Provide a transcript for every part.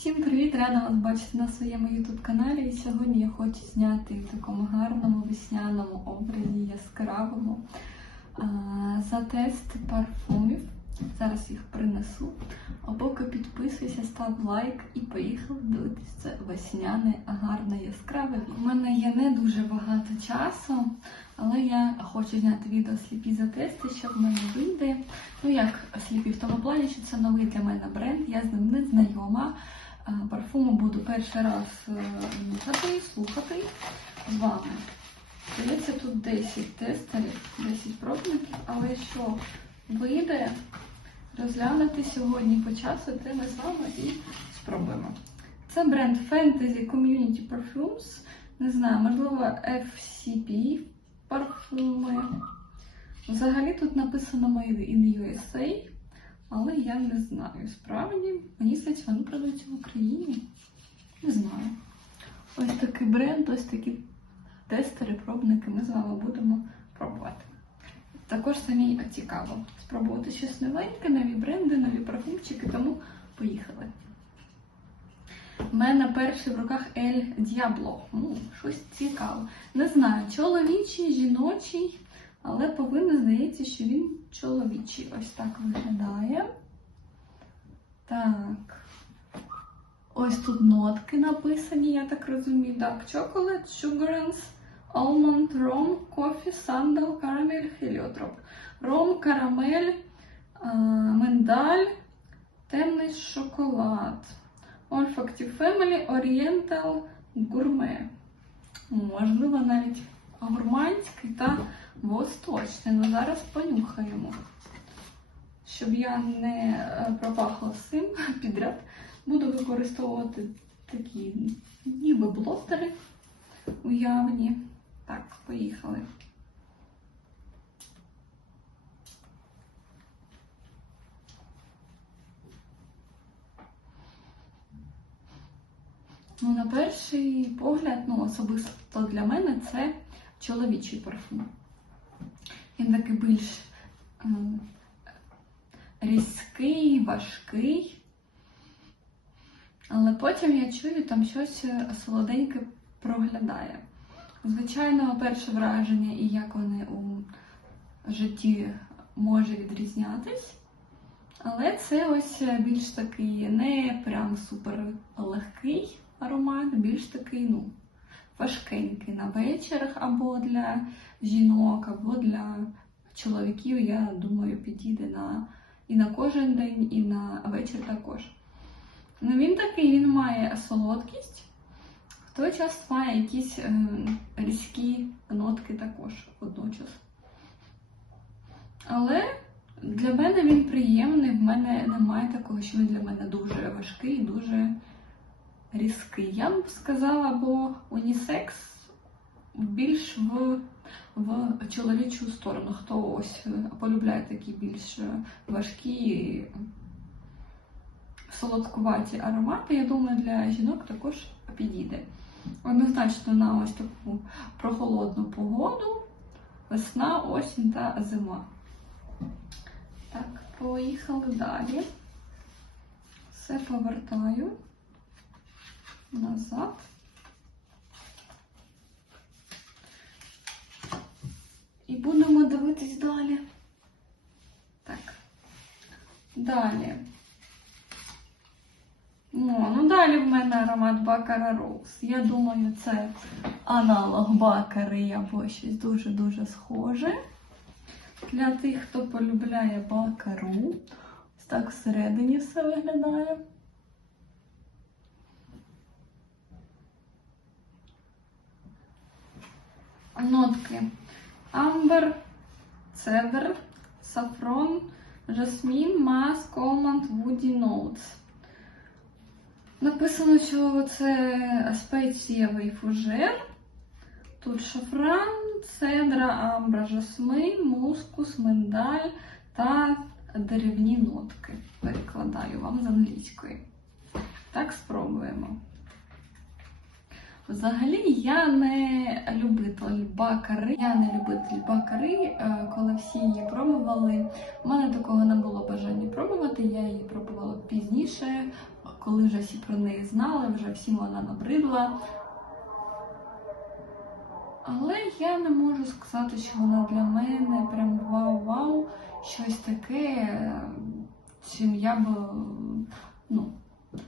Всім привіт! Рада вас бачити на своєму YouTube каналі. І сьогодні я хочу зняти в такому гарному весняному образі, яскравому за тест парфумів. Зараз їх принесу. А поки підписуйся, став лайк і поїхали дивитися це весняне, гарне, яскраве. У мене є не дуже багато часу, але я хочу зняти відео сліпі за тести, що мене вийде. Ну як сліпі в тому плані, що це новий для мене бренд, я з ним не знайома. А, Парфуму буду перший раз е, нюхати, слухати з вами. Здається, тут 10 тестерів, 10 пробників, але що вийде розглянути сьогодні по часу, те ми з вами і спробуємо. Це бренд Fantasy Community Perfumes. Не знаю, можливо, FCP парфуми. Взагалі тут написано Made in USA. Але я не знаю. Справді, мені здається, вони продаються в Україні. Не знаю. Ось такий бренд, ось такі тестери, пробники ми з вами будемо пробувати. Також самі цікаво спробувати щось новеньке, нові бренди, нові парфумчики, тому поїхали. У мене перший в руках Ель Діабло. Ну, щось цікаве. Не знаю, чоловічий, жіночий. Але повинно здається, що він чоловічий. Ось так виглядає. Так. Ось тут нотки написані, я так розумію. Так, chocolate, sugarance, almond, rum, coffee, sandal, caramel, heliotrop. Ром, карамель, миндаль, темний шоколад. Olfactive Family, Oriental, Gourmet. Можливо, навіть Восточне, ну зараз понюхаємо. Щоб я не е, пропахла всім підряд, буду використовувати такі ніби блостери уявні. Так, поїхали. Ну, на перший погляд, ну, особисто для мене, це чоловічий парфум. Він такий більш різкий, важкий. Але потім я чую, там щось солоденьке проглядає. Звичайно, перше враження і як вони у житті може відрізнятись. Але це ось більш такий не прям супер легкий аромат, більш такий, ну, важкенький на вечір або для жінок, або для чоловіків, я думаю, підійде на і на кожен день, і на вечір також. Ну, Він такий, він має солодкість, в той час має якісь е, різкі нотки також водночас. Але для мене він приємний, в мене немає такого, що він для мене дуже важкий, дуже різкий. Я б сказала, бо унісекс більш в в чоловічу сторону. Хто ось полюбляє такі більш важкі, солодкуваті аромати, я думаю, для жінок також підійде. Однозначно на ось таку прохолодну погоду, весна, осінь та зима. Так, поїхали далі. Все повертаю назад. І будемо дивитись далі. Так. Далі. О, ну далі в мене аромат Бакара Роуз. Я думаю, це аналог Бакари або щось дуже-дуже схоже. Для тих, хто полюбляє Бакару. Ось так всередині все виглядає. Нотки. Амбер, цедр, сафрон, жасмін, маск, алмонд, вуді ноутс. Написано, що це спецієвий фужер. Тут шафран, цедра, амбра, жасмин, мускус, миндаль та деревні нотки. Перекладаю вам з англійської. Так, спробуємо. Взагалі я не любитель бакари. Я не любитель бакари, е, коли всі її пробували. У мене такого не було бажання пробувати. Я її пробувала пізніше, коли вже всі про неї знали, вже всім вона набридла. Але я не можу сказати, що вона для мене прям вау-вау, щось таке, чим я б ну,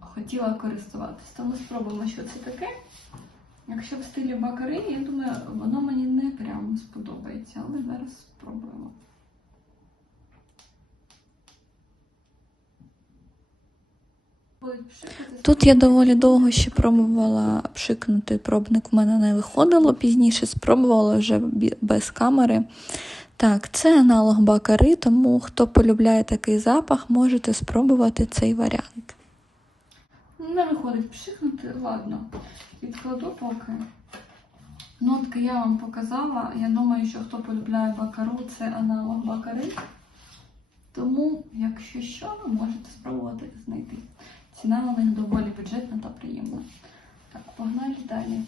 хотіла користуватись. Тому спробуємо, що це таке. Якщо в стилі бакари, я думаю, воно мені не прямо сподобається, але зараз спробуємо. Тут я доволі довго ще пробувала пшикнути пробник, в мене не виходило. Пізніше спробувала вже без камери. Так, це аналог бакари, тому хто полюбляє такий запах, можете спробувати цей варіант. Не виходить пшикнути, ладно. Відкладу поки. Нотки я вам показала. Я думаю, що хто полюбляє бакару, це аналог бакари. Тому, якщо що, ви можете спробувати знайти. Ціна на них доволі бюджетна та приємна. Так, погнали далі.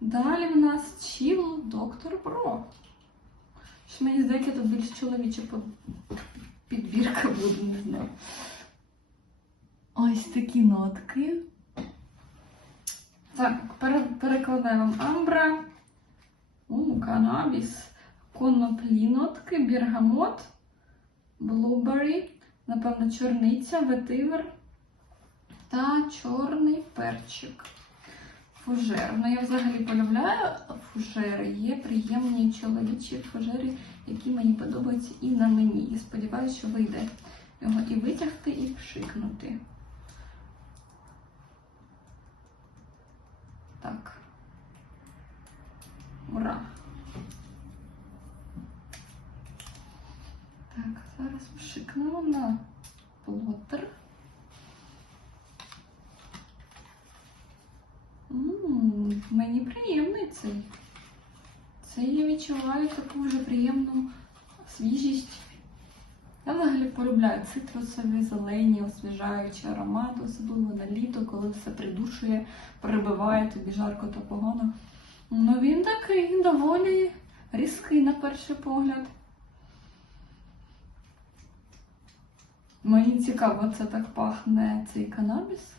Далі в нас чіл доктор Бро. Що мені здається, тут більш чоловіча підбірка буде, не знаю. Ось такі нотки. Так, перекладаємо амбра, канабіс, коноплі нотки, бергамот, блубері, напевно, чорниця, ветивер та чорний перчик. Фужер. Ну, я взагалі полюбляю фужери. Є приємні чоловічі фужери, які мені подобаються і на мені. І сподіваюся, що вийде його і витягти, і пшикнути. Так. Ура! Так, зараз пшикнемо на плотер. М, Мені приємний цей. Цей я відчуваю таку вже приємну свіжість. Я взагалі полюбляю цитрусові, зелені, освіжаючі аромати, особливо на літо, коли все придушує, перебиває тобі жарко та погано. Ну він такий доволі різкий на перший погляд. Мені цікаво, це так пахне цей канабіс.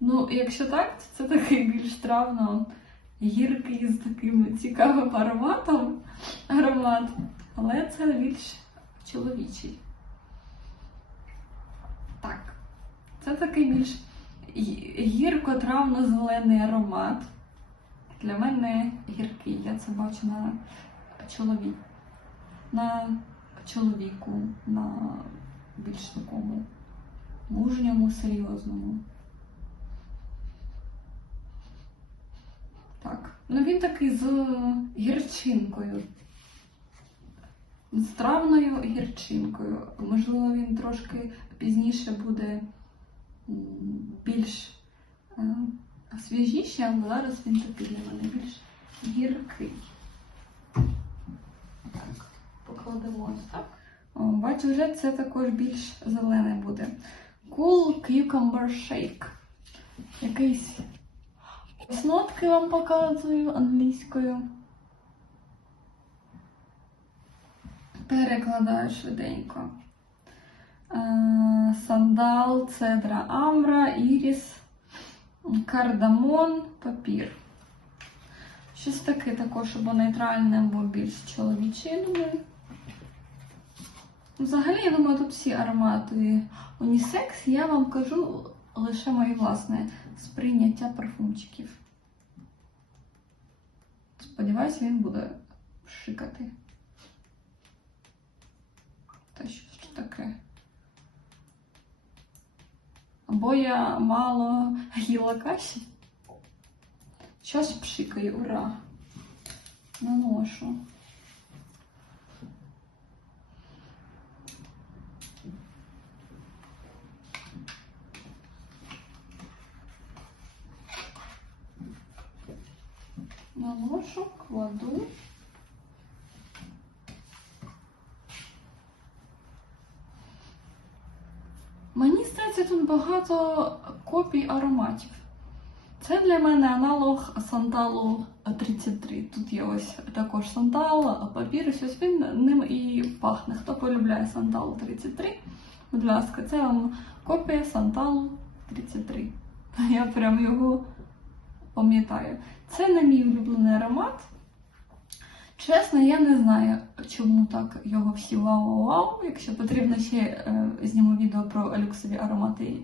Ну, якщо так, то це такий більш травно гіркий з таким цікавим ароматом аромат. Але це більш чоловічий. Так. Це такий більш гірко-травно-зелений аромат. Для мене гіркий. Я це бачу на чоловік. На чоловіку, на більш такому мужньому, серйозному. Так. Ну він такий з гірчинкою. З травною гірчинкою. Можливо, він трошки пізніше буде більш е, свіжіший, але зараз він такий для мене більш гіркий. Так, покладемо ось так. Бачу, вже це також більш зелене буде. Cool Cucumber Shake. Якийсь ось нотки вам показую англійською. Перекладаю швиденько. Е, Сандал, цедра амбра, іріс, кардамон, папір. Щось таке також або нейтральне, або більш чоловіче. Взагалі, я думаю, тут всі аромати унісекс. Я вам кажу лише моє власне сприйняття парфумчиків. Сподіваюся, він буде шикати. Та що ж таке? Або я мало їла каші. Щось пшикає, ура! Наношу. Наношу, Мені здається, тут багато копій ароматів. Це для мене аналог сандалу 33. Тут є ось також сандал, папір, і щось він ним і пахне. Хто полюбляє сандал 33, Будь ласка, це вам копія Санталу 33. Я прям його пам'ятаю. Це не мій улюблений аромат. Чесно, я не знаю, чому так його всі вау-вау. Якщо потрібно, ще е, зніму відео про люксові аромати,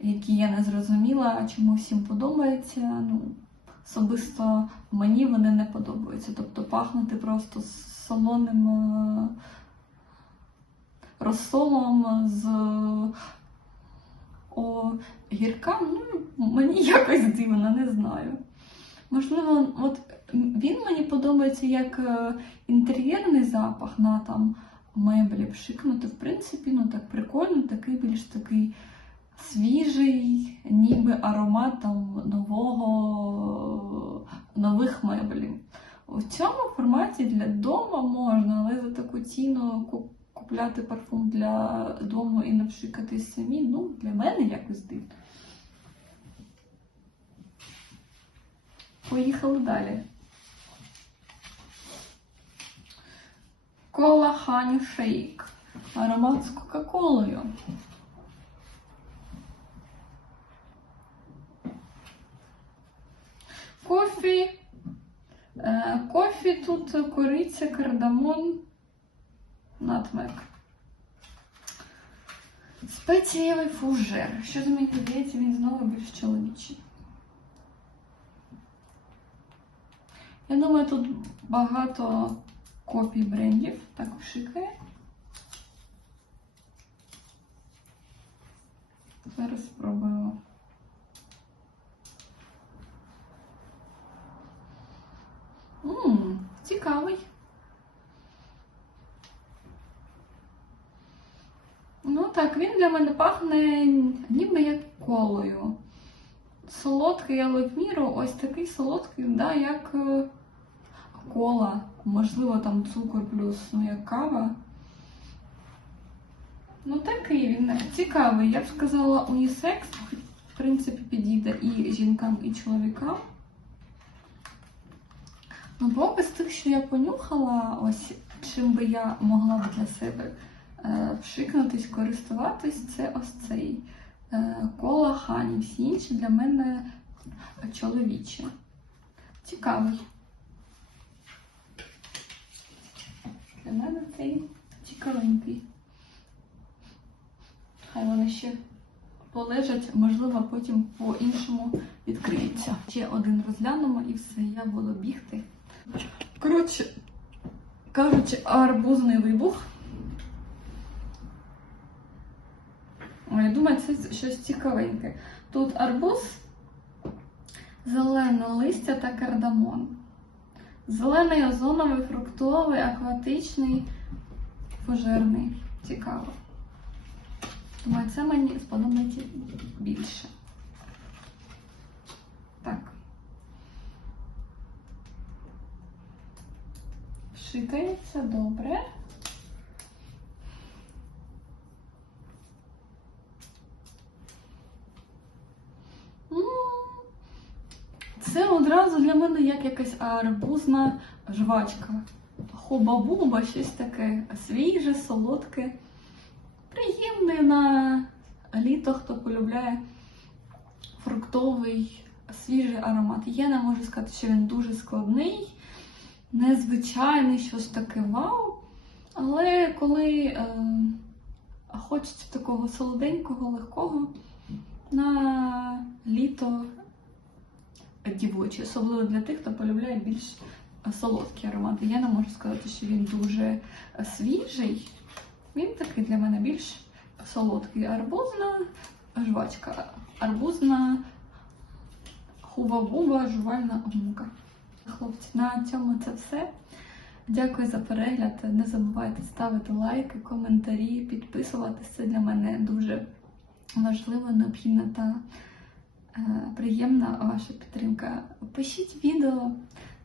які я не зрозуміла, чому всім подобається. Ну, особисто мені вони не подобаються. Тобто пахнути просто солоним е, розсолом з о, гірка, ну, мені якось дивно, не знаю. Можливо, от він мені подобається як е, інтер'єрний запах на там меблі пшикнути. В принципі, ну так прикольно, такий більш такий свіжий, ніби аромат там нового нових меблів. У цьому форматі для дому можна, але за таку ціну купляти парфум для дому і напшикати самі, ну, для мене якось дивно. Поїхали далі. Кола Хані Шейк. Аромат з Кока-Колою. Кофі. Е, кофі тут кориця, кардамон, натмек. Спецієвий фужер. Що з мені здається, він знову більш чоловічий. Я думаю, тут багато копій брендів. Так шикає. Зараз спробуємо. Ммм, цікавий. Ну так, він для мене пахне ніби як колою. Солодкий, але в міру ось такий солодкий, да, як е, кола. Можливо, там цукор плюс, ну як кава. Ну такий він цікавий. Я б сказала, унісекс, в принципі, підійде і жінкам, і чоловікам. Ну, поки з тих, що я понюхала, ось чим би я могла б для себе е, вшикнутись, користуватись, це ось цей е, кола хані. Всі інші для мене чоловічі. Цікавий. Мене цей цікавенький. Хай вони ще полежать, можливо, потім по-іншому відкриються. Ще один розглянемо і все, я буду бігти. Коротше, кажучи, арбузний вибух. Я думаю, це щось цікавеньке. Тут арбуз, зелене листя та кардамон. Зелений, озоновий, фруктовий, акватичний, пожирний. Цікаво. Думаю, це мені сподобається більше. Так. Шикається добре. М, Це одразу для мене як якась арбузна жвачка. Хуба-буба, щось таке свіже, солодке. Приємне на літо, хто полюбляє фруктовий свіжий аромат. Я не можу сказати, що він дуже складний, незвичайний, щось таке вау. Але коли е, хочеться такого солоденького, легкого на літо дівочі, особливо для тих, хто полюбляє більш солодкі аромати. Я не можу сказати, що він дуже свіжий. Він такий для мене більш солодкий. Арбузна жвачка, арбузна хуба-буба, жувальна гумка. Хлопці, на цьому це все. Дякую за перегляд. Не забувайте ставити лайки, коментарі, підписуватися. Це для мене дуже важливо, необхідна та е, приємна ваша підтримка. Пишіть відео,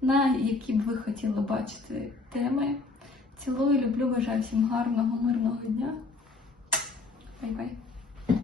на які б ви хотіли бачити теми. Цілую, люблю, бажаю всім гарного, мирного дня. Бай-бай.